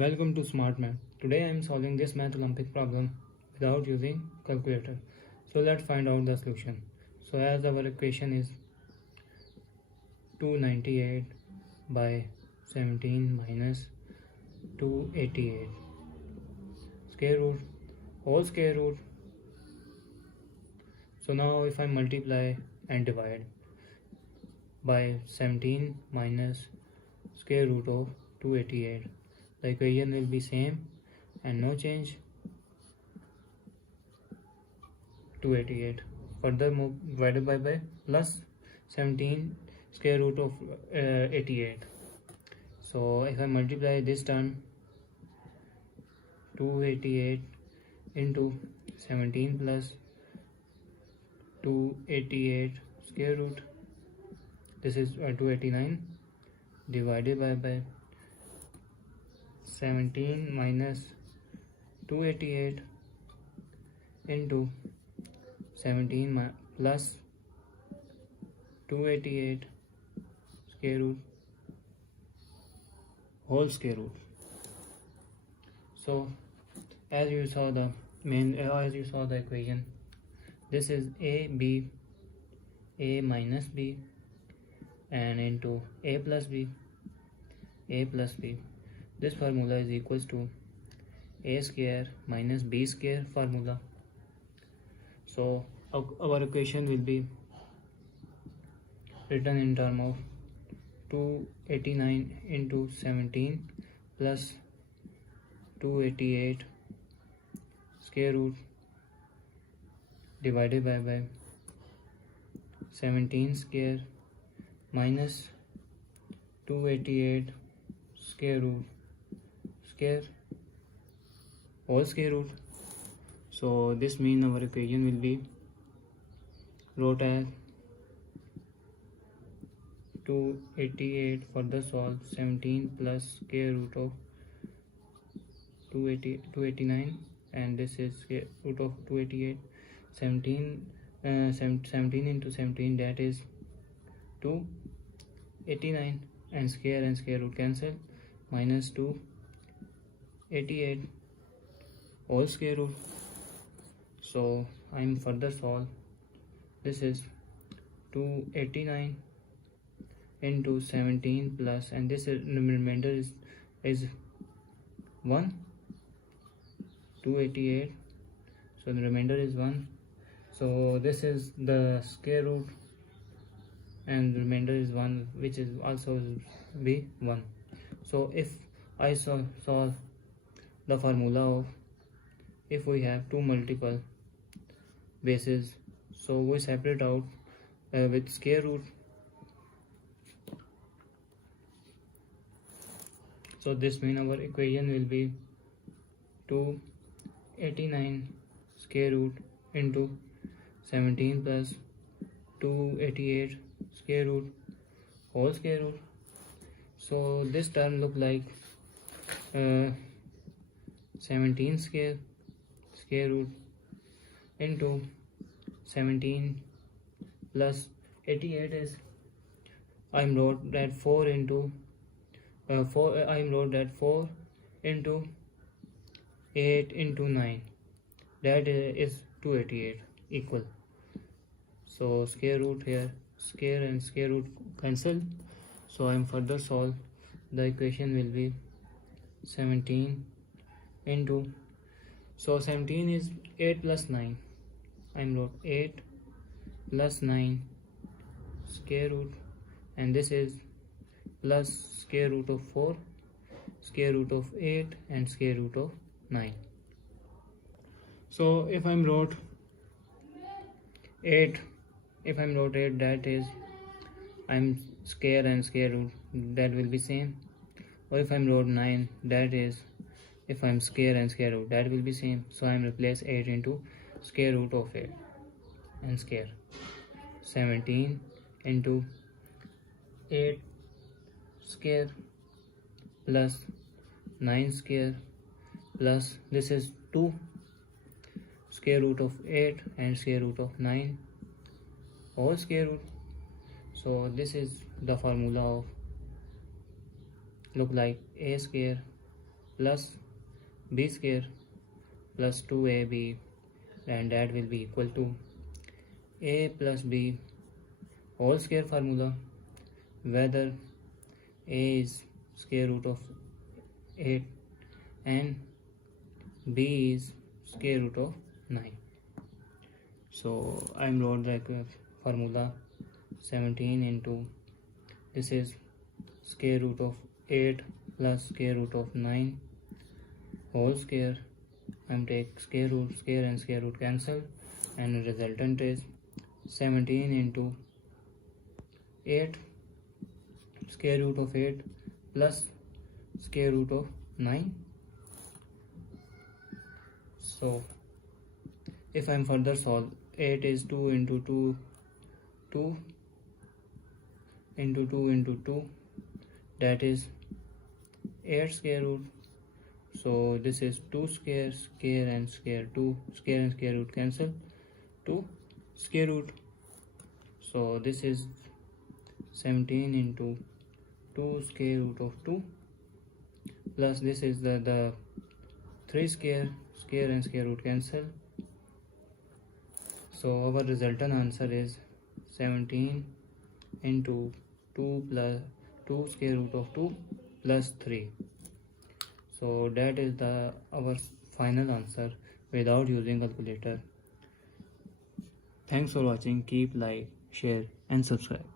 Welcome to Smart Math. Today I am solving this math Olympic problem without using calculator. So let's find out the solution. So as our equation is 298 by 17 minus 288 square root whole square root. So now if I multiply and divide by 17 minus square root of 288, the equation will be same and no change, 288. Furthermore, divided by plus 17 square root of 88. So if I multiply this term, 288 into 17 plus 288 square root, this is 289, divided by 17 minus 288 into 17 plus 288 square root whole square root. So as you saw the equation, this is a minus b and into a plus b. This formula is equals to a square minus b square formula. So our equation will be written in term of 289 into 17 plus 288 square root divided by 17 square minus 288 square root square whole square root. So this means our equation will be wrote as 288 for the solve 17 plus square root of 289 and this is square root of 288. 17 into 17, that is 289, and square root cancel, minus 288 whole square root. So I'm further solve. This is 289 into 17 plus, and this is remainder is 1, 288. So the remainder is 1. So this is the square root and the remainder is 1, which is also be 1. So if I solve the formula of, if we have two multiple bases, so we separate out with square root. So this means our equation will be 289 square root into 17 plus 288 square root whole square root. So this term look like 17 square root into 17 plus 88 is, I'm wrote that 4 into 4 into 8 into 9, that is 288 equal. So square root here, square and square root cancel. So I'm further solve. The equation will be 17 into, so 17 is 8 plus 9. I'm wrote 8 plus 9 square root, and this is plus square root of 4, square root of 8 and square root of 9. So if I'm wrote 8, that is, I'm square and square root, that will be same. Or if I'm wrote 9, that is, if I'm square and square root, that will be same. So I'm replace 8 into square root of 8 and square. 17 into 8 square plus 9 square plus, this is 2 square root of 8 and square root of 9 whole square root. So this is the formula of, look like a square plus b square plus 2ab, and that will be equal to a plus b whole square formula, whether a is square root of 8 and b is square root of 9. So I'm wrote like a formula 17 into, this is square root of 8 plus square root of 9 whole square. I'm take square and square root cancel, and the resultant is 17 into 8 square root of 8 plus square root of 9. So if I'm further solve, 8 is 2 into 2, 2 into 2 into 2, that is 8 square root. So this is 2 square and square, 2 square and square root cancel, 2 square root. So this is 17 into 2 square root of 2 plus this is the 3 square and square root cancel. So our resultant answer is 17 into 2 plus 2 square root of 2 plus 3. So that is our final answer without using calculator. Thanks for watching. Keep like, share and subscribe.